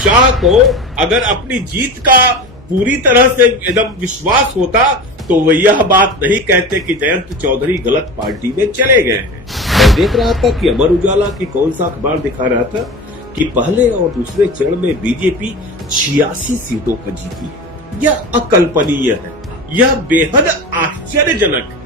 शाह को अगर अपनी जीत का पूरी तरह से एकदम विश्वास होता तो वो यह बात नहीं कहते कि जयंत चौधरी गलत पार्टी में चले गए हैं। मैं देख रहा था कि अमर उजाला की कौन सा अखबार दिखा रहा था कि पहले और दूसरे चरण में बीजेपी 86 सीटों पर जीती। यह अकल्पनीय है, यह बेहद आश्चर्यजनक है।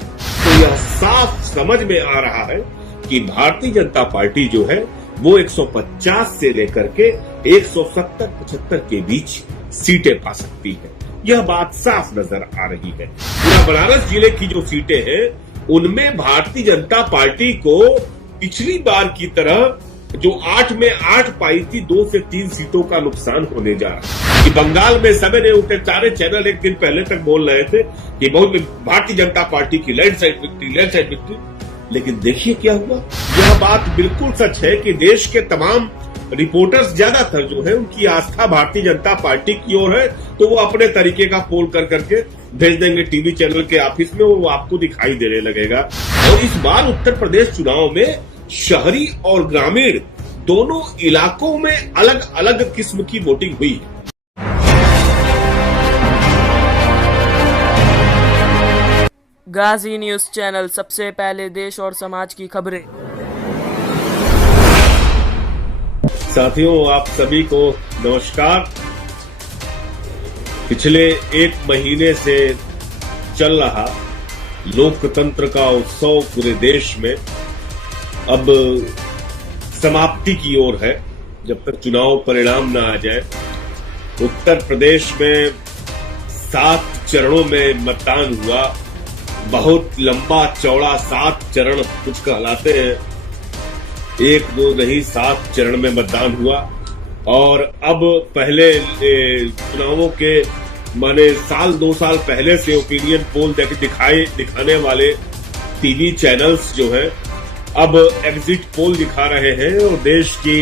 तो यह साफ समझ में आ रहा है कि भारतीय जनता पार्टी जो है वो 150 से लेकर के 170-75 के बीच सीटें पा सकती है। यह बात साफ नजर आ रही है। पूरा बनारस जिले की जो सीटें हैं उनमें भारतीय जनता पार्टी को पिछली बार की तरह जो 8 में 8 पाई थी, 2 से 3 सीटों का नुकसान होने जा रहा है। कि बंगाल में समय ने उठे सारे चैनल एक दिन पहले तक बोल रहे थे कि बहुत भारतीय जनता पार्टी की लैंडस्लाइड विक्ट्री। लेकिन देखिए क्या हुआ। यह बात बिल्कुल सच है कि देश के तमाम रिपोर्टर्स ज्यादातर जो है उनकी आस्था भारतीय जनता पार्टी की ओर है, तो वो अपने तरीके का पोल कर करके भेज देंगे टीवी चैनल के ऑफिस में, वो आपको दिखाई देने लगेगा। और इस बार उत्तर प्रदेश चुनाव में शहरी और ग्रामीण दोनों इलाकों में अलग अलग किस्म की वोटिंग हुई है। गाजी न्यूज चैनल, सबसे पहले देश और समाज की खबरें। साथियों, आप सभी को नमस्कार। पिछले 1 महीने से चल रहा लोकतंत्र का उत्सव पूरे देश में अब समाप्ति की ओर है। जब तक चुनाव परिणाम न आ जाए, उत्तर प्रदेश में 7 चरणों में मतदान हुआ। बहुत लंबा चौड़ा 7 चरण कुछ कहलाते हैं। 1 2 नहीं 7 चरण में मतदान हुआ। और अब पहले चुनावों के माने साल 2 साल पहले से ओपिनियन पोल दिखाने वाले टीवी चैनल्स जो हैं अब एग्जिट पोल दिखा रहे हैं। और देश की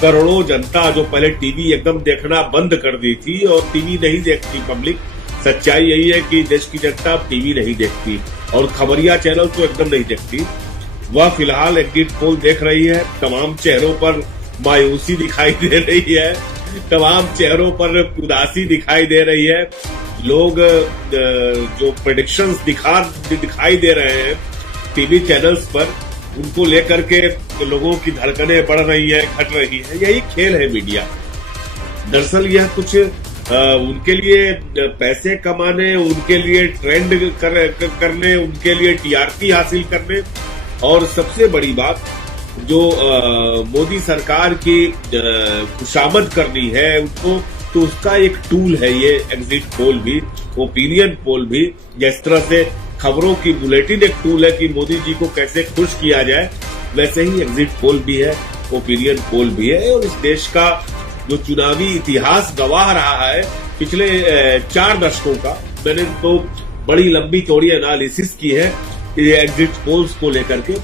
करोड़ों जनता जो पहले टीवी एकदम देखना बंद कर दी थी और टीवी नहीं देखती पब्लिक, सच्चाई यही है कि देश की जनता टीवी नहीं देखती और खबरिया चैनल तो एकदम नहीं देखती। वह फिलहाल एग्जिट पोल देख रही है। तमाम चेहरों पर मायूसी दिखाई दे रही है, तमाम चेहरों पर उदासी दिखाई दे रही है। लोग जो प्रेडिक्शंस दिखाई दे रहे हैं टीवी चैनल्स पर, उनको लेकर के लोगों की धड़कनें बढ़ रही है, घट रही है। यही खेल है मीडिया। दरअसल यह कुछ उनके लिए पैसे कमाने, उनके लिए ट्रेंड करने, उनके लिए टीआरपी हासिल करने, और सबसे बड़ी बात जो मोदी सरकार की खुशामद करनी है उनको, तो उसका एक टूल है ये एग्जिट पोल भी, ओपिनियन पोल भी। जिस तरह से खबरों की बुलेटिन एक टूल है कि मोदी जी को कैसे खुश किया जाए, वैसे ही एग्जिट पोल भी है, ओपिनियन पोल भी है। और इस देश का जो चुनावी इतिहास गवाह रहा है पिछले 4 दशकों का, मैंने तो बड़ी लंबी चौड़ी एनालिसिस की है ये एग्जिट पोल्स को लेकर के।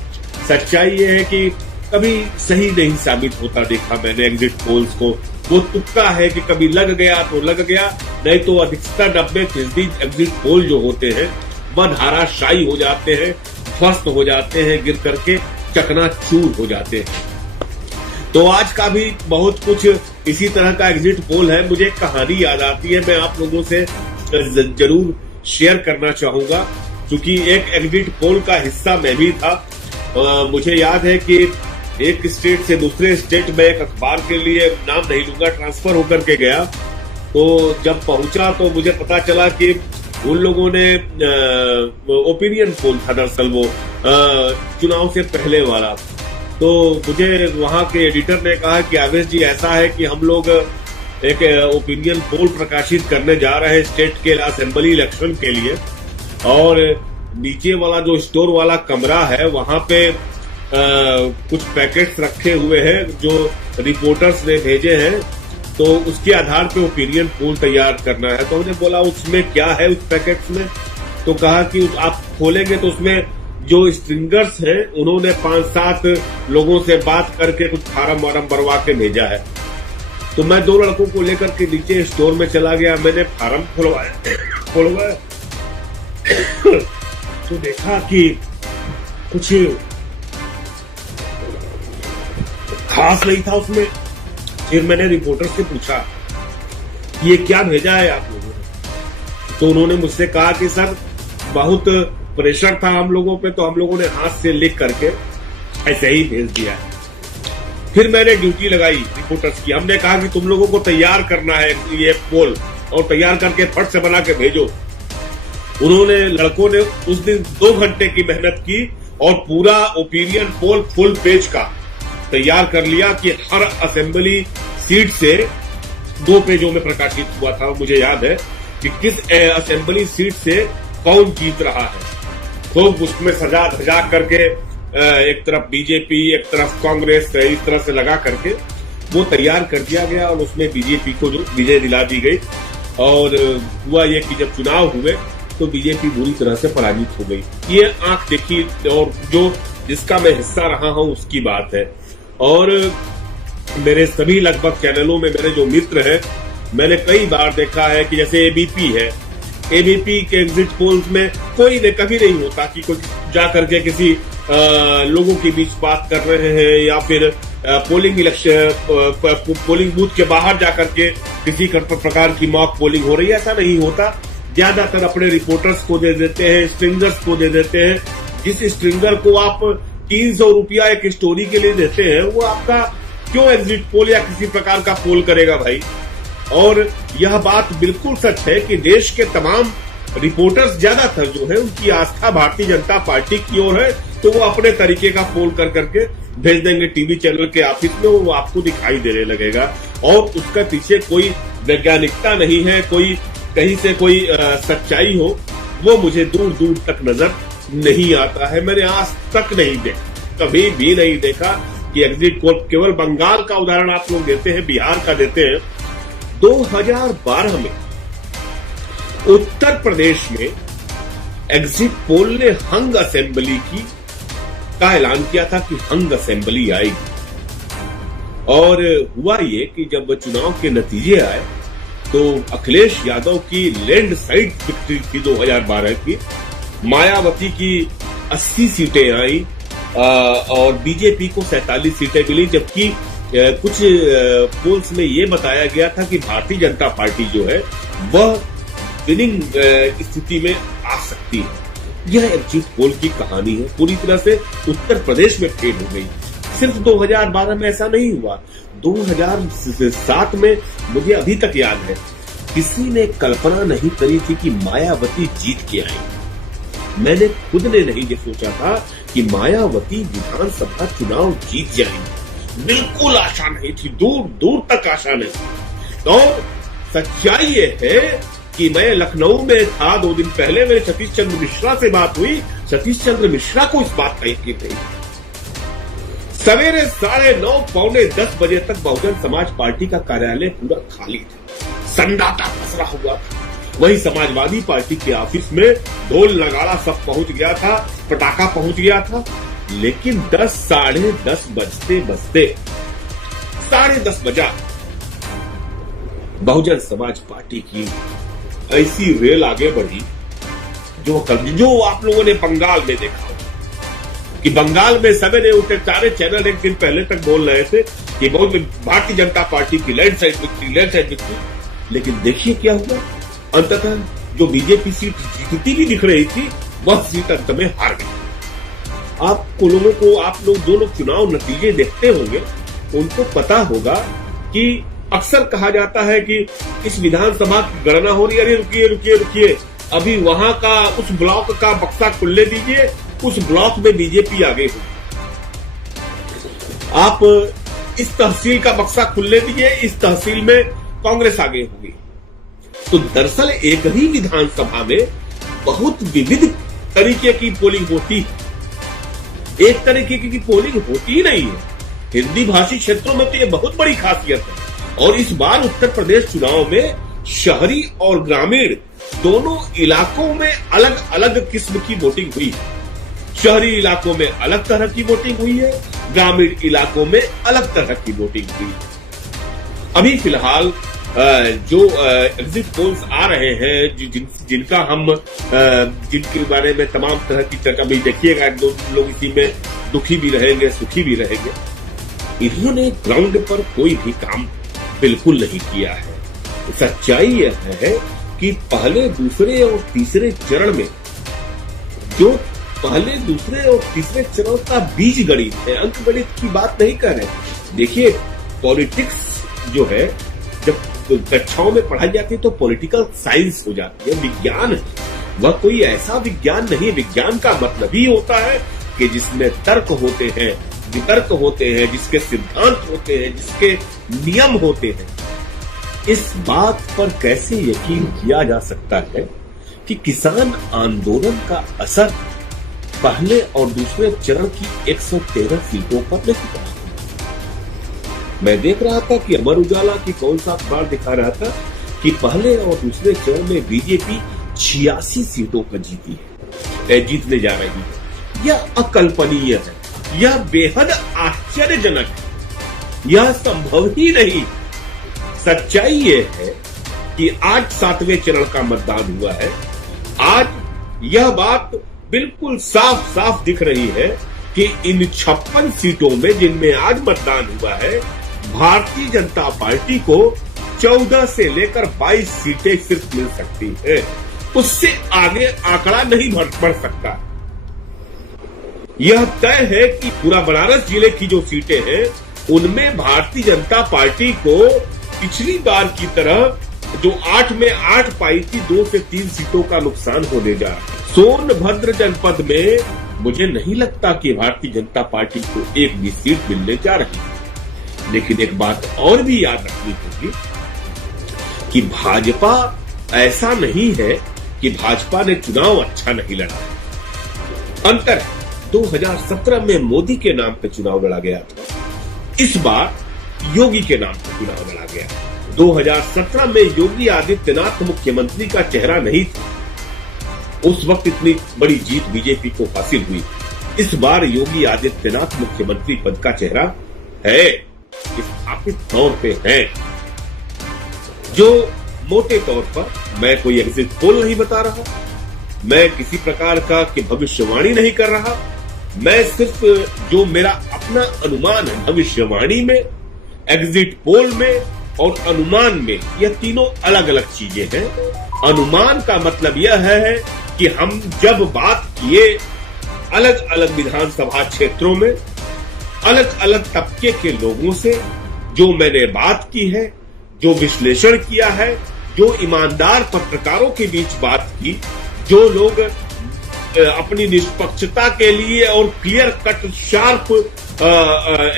सच्चाई ये है कि कभी सही नहीं साबित होता देखा मैंने एग्जिट पोल्स को। वो तुक्का है कि कभी लग गया तो लग गया, नहीं तो अधिकतर 90% एग्जिट पोल जो होते हैं वह धाराशायी हो जाते हैं, ध्वस्त हो जाते हैं, गिर करके चकनाचूर हो जाते हैं। तो आज का भी बहुत कुछ इसी तरह का एग्जिट पोल है। मुझे एक कहानी याद आती है, मैं आप लोगों से जरूर शेयर करना चाहूंगा, क्योंकि एक एग्जिट पोल का हिस्सा मैं भी था। मुझे याद है कि एक स्टेट से दूसरे स्टेट में एक अखबार के लिए, नाम नहीं लूंगा, ट्रांसफर होकर के गया। तो जब पहुंचा तो मुझे पता चला कि उन लोगों ने ओपिनियन पोल था दरअसल वो चुनाव से पहले वाला। तो मुझे वहां के एडिटर ने कहा कि आवेश जी ऐसा है कि हम लोग एक ओपिनियन पोल प्रकाशित करने जा रहे हैं स्टेट के असेंबली इलेक्शन के लिए, और नीचे वाला जो स्टोर वाला कमरा है वहां पे कुछ पैकेट्स रखे हुए हैं जो रिपोर्टर्स ने भेजे हैं, तो उसके आधार पे ओपिनियन पोल तैयार करना है। तो उन्होंने बोला उसमें क्या है उस पैकेट्स में, तो कहा कि आप खोलेंगे तो उसमें जो स्ट्रिंगर्स हैं उन्होंने 5-7 लोगों से बात करके कुछ फार्म वार्म भरवा के भेजा है। तो मैं 2 लड़कों को लेकर के नीचे स्टोर में चला गया, मैंने फार्म खुलवाया तो देखा कि कुछ खास नहीं था उसमें। फिर मैंने रिपोर्टर से पूछा ये क्या भेजा है आप लोगों ने, तो उन्होंने मुझसे कहा कि सर बहुत प्रेशर था हम लोगों पे, तो हम लोगों ने हाथ से लिख करके ऐसे ही भेज दिया है। फिर मैंने ड्यूटी लगाई रिपोर्टर्स की, हमने कहा कि तुम लोगों को तैयार करना है ये पोल और तैयार करके फट से बना के भेजो। उन्होंने लड़कों ने उस दिन 2 घंटे की मेहनत की और पूरा ओपिनियन पोल फुल पेज का तैयार कर लिया कि हर असेंबली सीट से 2 पेजों में प्रकाशित हुआ था। मुझे याद है कि किस असेंबली सीट से कौन जीत रहा है, तो उसमें सजा धजा करके एक तरफ बीजेपी एक तरफ कांग्रेस इस तरह से लगा करके वो तैयार कर दिया गया और उसमें बीजेपी को जो विजय दिला दी गई। और हुआ ये कि जब चुनाव हुए तो बीजेपी बुरी तरह से पराजित हो गई। ये आंख देखी और जो जिसका मैं हिस्सा रहा हूं उसकी बात है। और मेरे सभी लगभग चैनलों में मेरे जो मित्र हैं, मैंने कई बार देखा है कि जैसे एबीपी है, एबीपी के एग्जिट पोल्स में कोई ने कभी नहीं होता कि कोई जा करके किसी लोगों के बीच बात कर रहे हैं या फिर पोलिंग बूथ के बाहर जाकर के किसी प्रकार की मॉक पोलिंग हो रही है, ऐसा नहीं होता। ज्यादातर अपने रिपोर्टर्स को दे देते हैं, स्ट्रिंगर्स को दे देते हैं। जिस स्ट्रिंगर को आप 300 रुपया एक स्टोरी के लिए देते हैं, वो आपका क्यों एग्जिट पोल या किसी प्रकार का पोल करेगा भाई। और यह बात बिल्कुल सच है कि देश के तमाम रिपोर्टर्स ज्यादातर जो है उनकी आस्था भारतीय जनता पार्टी की ओर है, तो वो अपने तरीके का पोल कर करके भेज देंगे टीवी चैनल के ऑफिस में, वो आपको दिखाई देने लगेगा और उसका पीछे कोई वैज्ञानिकता नहीं है, कोई कहीं से कोई सच्चाई हो, वो मुझे दूर दूर तक नजर नहीं आता है। मैंने आज तक नहीं देखा, कभी भी नहीं देखा कि एग्जिट पोल, केवल बंगाल का उदाहरण आप लोग देते हैं, बिहार का देते हैं। 2012 में उत्तर प्रदेश में एग्जिट पोल ने हंग असेंबली का ऐलान किया था कि हंग असेंबली आएगी। और हुआ ये कि जब चुनाव के नतीजे आए तो अखिलेश यादव की लैंडस्लाइड विक्ट्री थी 2012 की, मायावती की 80 सीटें आई और बीजेपी को 47 सीटें मिली, जबकि कुछ पोल्स में ये बताया गया था कि भारतीय जनता पार्टी जो है वह विनिंग स्थिति में आ सकती है। यह एग्जिट पोल की कहानी है, पूरी तरह से उत्तर प्रदेश में फेल हो गई। सिर्फ 2012 में ऐसा नहीं हुआ, 2007 में मुझे अभी तक याद है, किसी ने कल्पना नहीं करी थी कि मायावती जीत के आएंगी। मैंने खुद ने नहीं ये सोचा था कि मायावती विधानसभा चुनाव जीत जाएंगी, बिल्कुल आशा नहीं थी, दूर दूर तक आशा नहीं। तो सच्चाई ये है कि मैं लखनऊ में था 2 दिन पहले, मेरे सतीश चंद्र मिश्रा से बात हुई। सतीश चंद्र मिश्रा को इस बात का यकीन नहीं। सवेरे 9:30 पौने 10 बजे तक बहुजन समाज पार्टी का कार्यालय पूरा खाली था, सन्नाटा पसरा हुआ था। वही समाजवादी पार्टी के ऑफिस में ढोल नगाड़ा सब पहुंच गया था, पटाखा पहुंच गया था। लेकिन 10 साढ़े 10 बजते बजते 10:30 बजा, बहुजन समाज पार्टी की ऐसी रेल आगे बढ़ी जो आप लोगों ने बंगाल में देखा हो कि बंगाल में सवेरे उठे सारे चैनल एक दिन पहले तक बोल रहे थे कि बहुत भारतीय जनता पार्टी की लैंडस्लाइड विक्ट्री। लेकिन देखिए क्या हुआ, अंततः जो बीजेपी सीट जीतती भी दिख रही थी, वह सीट अंत में हार गई। आप लोग जो लोग चुनाव नतीजे देखते होंगे उनको पता होगा कि अक्सर कहा जाता है कि इस विधानसभा की गणना हो रही है, अरे रुकिए रुकिए रुकिए, अभी वहां का उस ब्लॉक का बक्सा खुलने दीजिए, उस ब्लॉक में बीजेपी आगे होगी। आप इस तहसील का बक्सा खुलने दीजिए, इस तहसील में कांग्रेस आगे होगी। तो दरअसल एक ही विधानसभा में बहुत विविध तरीके की पोलिंग होती है, एक तरीके की पोलिंग होती ही नहीं है। हिंदी भाषी क्षेत्रों में तो यह बहुत बड़ी खासियत है। और इस बार उत्तर प्रदेश चुनाव में शहरी और ग्रामीण दोनों इलाकों में अलग अलग किस्म की वोटिंग हुई है। शहरी इलाकों में अलग तरह की वोटिंग हुई है, ग्रामीण इलाकों में अलग तरह की वोटिंग हुई है। अभी फिलहाल जो एग्जिट पोल्स आ रहे हैं, जिनके बारे में तमाम तरह की चर्चा भी देखिएगा, लोग इसी में दुखी भी रहेंगे, सुखी भी रहेंगे। इन्होंने ग्राउंड पर कोई भी काम बिल्कुल नहीं किया है। सच्चाई यह है कि पहले, दूसरे और तीसरे चरण में जो पहले, दूसरे और तीसरे चरण का बीज गणित है, अंक गणित की बात नहीं कर रहे। देखिए, पॉलिटिक्स जो है जब कक्षाओं में पढ़ाई जाती है तो पॉलिटिकल साइंस हो जाती है, विज्ञान है। वह कोई ऐसा विज्ञान नहीं, विज्ञान का मतलब ही होता है कि जिसमें तर्क होते हैं, वितर्क होते हैं, जिसके सिद्धांत होते हैं, जिसके नियम होते हैं। इस बात पर कैसे यकीन किया जा सकता है कि किसान आंदोलन का असर पहले और दूसरे चरण की 113 सीटों पर नहीं पड़ा। मैं देख रहा था कि अमर उजाला की कौन सा अखबार दिखा रहा था कि पहले और दूसरे चरण में बीजेपी 86 सीटों पर जीतने जा रही है। यह अकल्पनीय है, यह बेहद आश्चर्यजनक है, यह संभव ही नहीं। सच्चाई ये है कि आज 7वें चरण का मतदान हुआ है। आज यह बात बिल्कुल साफ साफ दिख रही है कि इन 56 सीटों में जिनमें आज मतदान हुआ है, भारतीय जनता पार्टी को 14 से लेकर 22 सीटें सिर्फ मिल सकती है। उससे आगे आंकड़ा नहीं बढ़ सकता। यह तय है कि पूरा बनारस जिले की जो सीटें हैं उनमें भारतीय जनता पार्टी को पिछली बार की तरह जो 8 में 8 पाई थी, 2 से 3 सीटों का नुकसान होने जा रहा है। सोनभद्र जनपद में मुझे नहीं लगता कि भारतीय जनता पार्टी को एक भी सीट मिलने जा रही है। लेकिन एक बात और भी याद रखनी होगी कि भाजपा ऐसा नहीं है कि भाजपा ने चुनाव अच्छा नहीं लड़ा। अंतर 2017 में मोदी के नाम पे चुनाव लड़ा गया था, इस बार योगी के नाम पे चुनाव लड़ा गया। 2017 में योगी आदित्यनाथ मुख्यमंत्री का चेहरा नहीं था, उस वक्त इतनी बड़ी जीत बीजेपी को हासिल हुई। इस बार योगी आदित्यनाथ मुख्यमंत्री पद का चेहरा है, स्थापित तौर पे है। जो मोटे तौर पर, मैं कोई एग्जिट पोल नहीं बता रहा, मैं किसी प्रकार का कि भविष्यवाणी नहीं कर रहा, मैं सिर्फ जो मेरा अपना अनुमान है, भविष्यवाणी में, एग्जिट पोल में और अनुमान में, यह तीनों अलग अलग चीजें हैं। अनुमान का मतलब यह है कि हम जब बात किए अलग अलग विधानसभा क्षेत्रों में अलग अलग तबके के लोगों से, जो मैंने बात की है, जो विश्लेषण किया है, जो ईमानदार पत्रकारों के बीच बात की, जो लोग अपनी निष्पक्षता के लिए और क्लियर कट शार्प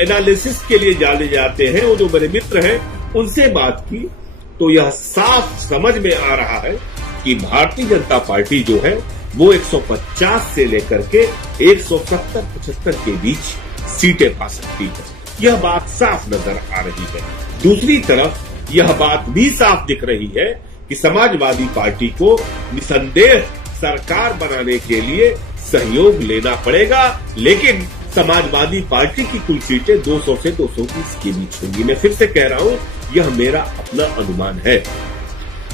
एनालिसिस के लिए जाने जाते हैं, वो जो मेरे मित्र हैं, उनसे बात की, तो यह साफ समझ में आ रहा है कि भारतीय जनता पार्टी जो है वो 150 से लेकर के 170-75 के बीच सीटें पा सकती है। यह बात साफ नजर आ रही है। दूसरी तरफ यह बात भी साफ दिख रही है कि समाजवादी पार्टी को निसंदेह सरकार बनाने के लिए सहयोग लेना पड़ेगा, लेकिन समाजवादी पार्टी की कुल सीटें 200 से 220 के बीच होंगी। मैं फिर से कह रहा हूं, यह मेरा अपना अनुमान है।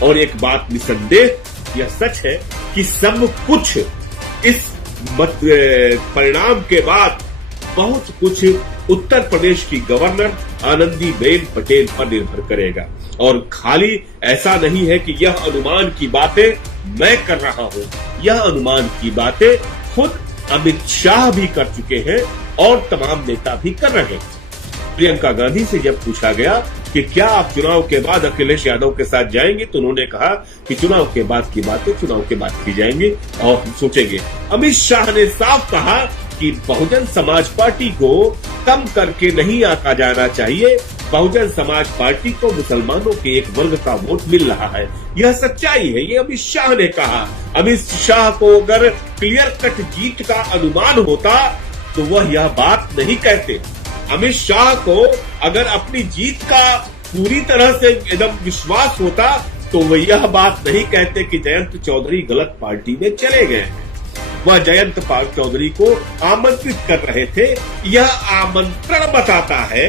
और एक बात निसंदेह यह सच है कि सब कुछ इस परिणाम के बाद बहुत कुछ उत्तर प्रदेश की गवर्नर आनंदीबेन पटेल पर निर्भर करेगा। और खाली ऐसा नहीं है कि यह अनुमान की बातें मैं कर रहा हूं, यह अनुमान की बातें खुद अमित शाह भी कर चुके हैं और तमाम नेता भी कर रहे हैं। प्रियंका गांधी से जब पूछा गया कि क्या आप चुनाव के बाद अखिलेश यादव के साथ जाएंगे, तो उन्होंने कहा कि चुनाव के बाद की बातें चुनाव के बाद की जाएंगी और हम सोचेंगे। अमित शाह ने साफ कहा कि बहुजन समाज पार्टी को कम करके नहीं आंका जाना चाहिए, बहुजन समाज पार्टी को मुसलमानों के एक वर्ग का वोट मिल रहा है। यह सच्चाई है, ये अमित शाह ने कहा। अमित शाह को अगर क्लियर कट जीत का अनुमान होता तो वह यह बात नहीं कहते। अमित शाह को अगर अपनी जीत का पूरी तरह से एकदम विश्वास होता तो वह यह बात नहीं कहते कि जयंत चौधरी गलत पार्टी में चले गए हैं। वह जयंत चौधरी को आमंत्रित कर रहे थे। यह आमंत्रण बताता है,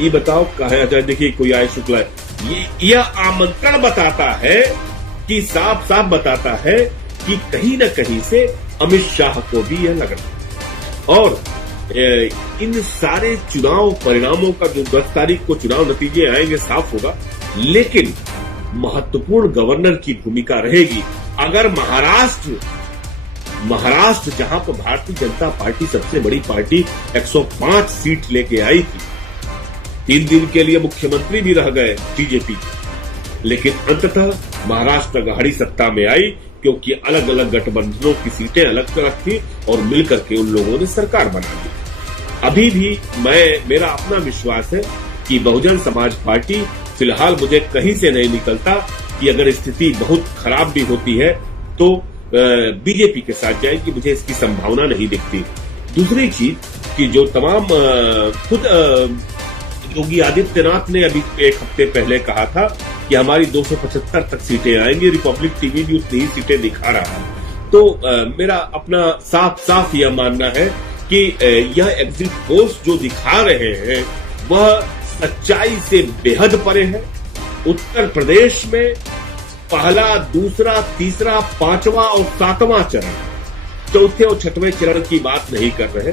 ये बताओ कहा, देखिए कोई आय शुक्ला, यह आमंत्रण बताता है कि साफ साफ बताता है कि कहीं न कहीं से अमित शाह को भी यह लग रहा है। और इन सारे चुनाव परिणामों का जो 10 तारीख को चुनाव नतीजे आएंगे साफ होगा, लेकिन महत्वपूर्ण गवर्नर की भूमिका रहेगी। अगर महाराष्ट्र जहां पर भारतीय जनता पार्टी सबसे बड़ी पार्टी 105 सीट लेके आई थी, 3 दिन के लिए मुख्यमंत्री भी रह गए बीजेपी, लेकिन अंततः महाराष्ट्र अघाड़ी सत्ता में आई क्योंकि अलग अलग गठबंधनों की सीटें अलग अलग थी और मिलकर के उन लोगों ने सरकार बना दी। अभी भी मेरा अपना विश्वास है कि बहुजन समाज पार्टी फिलहाल मुझे कहीं से नहीं निकलता कि अगर स्थिति बहुत खराब भी होती है तो बीजेपी के साथ जाएगी, मुझे इसकी संभावना नहीं दिखती। दूसरी चीज कि जो तमाम खुद योगी आदित्यनाथ ने अभी एक हफ्ते पहले कहा था कि हमारी 275 तक सीटें आएंगी, रिपब्लिक टीवी भी उतनी ही सीटें दिखा रहा है। तो मेरा अपना साफ यह मानना है कि यह एग्जिट पोल्स जो दिखा रहे हैं वह सच्चाई से बेहद परे है। उत्तर प्रदेश में पहला, दूसरा, तीसरा, 5वां और 7वां चरण, चौथे और 6वें चरण की बात नहीं कर रहे,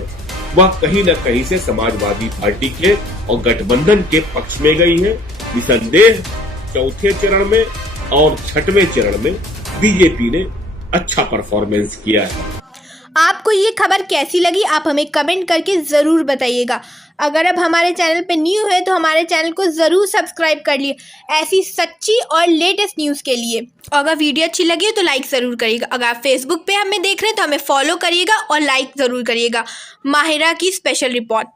वह कहीं न कहीं से समाजवादी पार्टी के और गठबंधन के पक्ष में गई है। निसंदेह चौथे चरण में और 6वें चरण में बीजेपी ने अच्छा परफॉर्मेंस किया है। आपको ये खबर कैसी लगी, आप हमें कमेंट करके ज़रूर बताइएगा। अगर आप हमारे चैनल पे न्यू है तो हमारे चैनल को ज़रूर सब्सक्राइब कर लिए ऐसी सच्ची और लेटेस्ट न्यूज़ के लिए। अगर वीडियो अच्छी लगी हो तो लाइक ज़रूर करिएगा। अगर आप फेसबुक पे हमें देख रहे हैं तो हमें फॉलो करिएगा और लाइक ज़रूर करिएगा। माहिरा की स्पेशल रिपोर्ट।